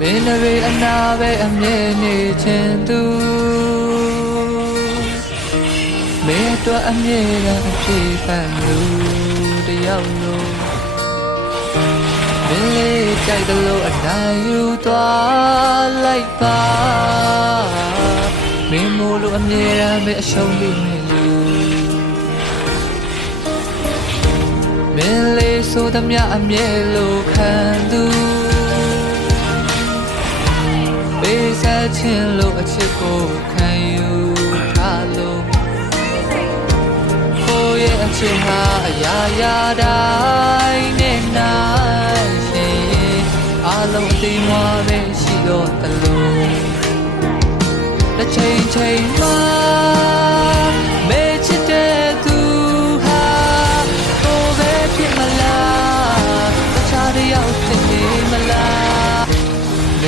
မင်းတွေအနာပဲအမြဲနေခြင်းသူမင်းတို့အမြဲတမ်းအဖြစ်ခံလူတယောက်လို့မင်းလေးကြိုက်တယ်လို့အနိုင်ယူသွားလိုက်ပါမင်းမို့လို့အမြဲတမ်းပဲအရှုံးလေးမင်းလူမင်းလေးဆိုသမျှအမြဲလို့ခံသူပေးစားခြင်းလို့အချစ်ကိုခံယူထားလို့ကိုယ့်ရဲ့အချစ်ဟာအရာရာတိုင်းနဲ့နိုင်ရှင်အားလုံးအသိမပဲရှိတော့တလို့တစ်ချိန်ချိန်မှာ